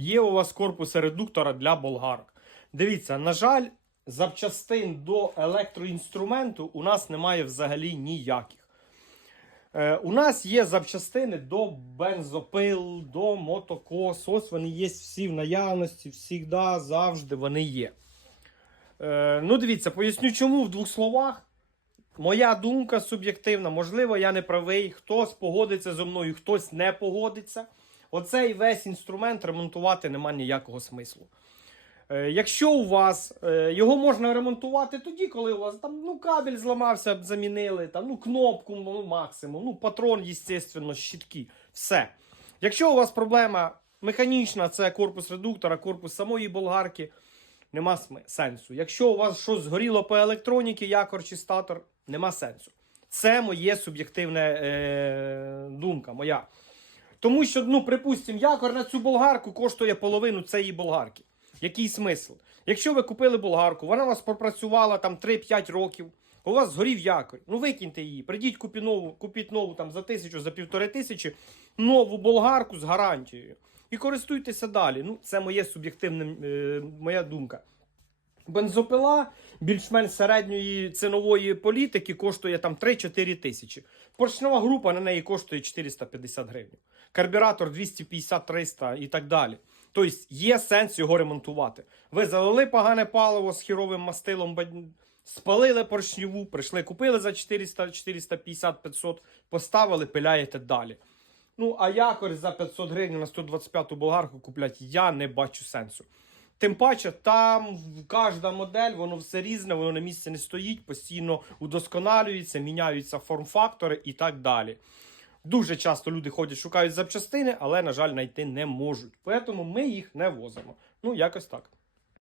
Є у вас корпус редуктора для болгарок. Дивіться, на жаль, запчастин до електроінструменту у нас немає взагалі ніяких. Е, у нас є запчастини до бензопил, до мотокос. Ось вони є всі в наявності, завжди, завжди вони є. Е, ну, дивіться, поясню, чому в двох словах. Моя думка суб'єктивна, можливо, я не правий. Хтось погодиться зі мною, хтось не погодиться. Оцей весь інструмент ремонтувати нема ніякого смислу. Е, Якщо у вас е, його можна ремонтувати тоді, коли у вас там ну, кабель зламався, замінили, там, ну, кнопку ну, максимум, ну, патрон, звісно, щітки. Все. Якщо у вас проблема механічна, це корпус редуктора, корпус самої болгарки, нема сенсу. Якщо у вас щось згоріло по електроніці, якор чи статор, нема сенсу. Це моє суб'єктивна е, думка, моя. Тому що, ну, припустимо, якор на цю болгарку коштує половину цієї болгарки. Який смисл? Якщо ви купили болгарку, вона у вас пропрацювала там 3-5 років, у вас згорів якорь, ну викиньте її, прийдіть купіть нову, купіть нову там за тисячу, за півтори тисячі, нову болгарку з гарантією. І користуйтеся далі. Ну, це моє суб'єктивне, е, моя думка. Бензопила більш-менш середньої цінової політики коштує там 3-4 тисячі. Поршнева група на неї коштує 450 гривень. Карбюратор 250-300 і так далі. Тобто є сенс його ремонтувати. Ви залили погане паливо з хіровим мастилом, спалили поршневу, прийшли, купили за 400, 450, 500, поставили, пиляєте далі. Ну, а якось за 500 гривень на 125-ту болгарку купляти я не бачу сенсу. Тим паче, там кожна модель, воно все різне, воно на місці не стоїть, постійно удосконалюється, міняються форм-фактори і так далі. Дуже часто люди ходять, шукають запчастини, але, на жаль, знайти не можуть. Тому ми їх не возимо. Ну, якось так.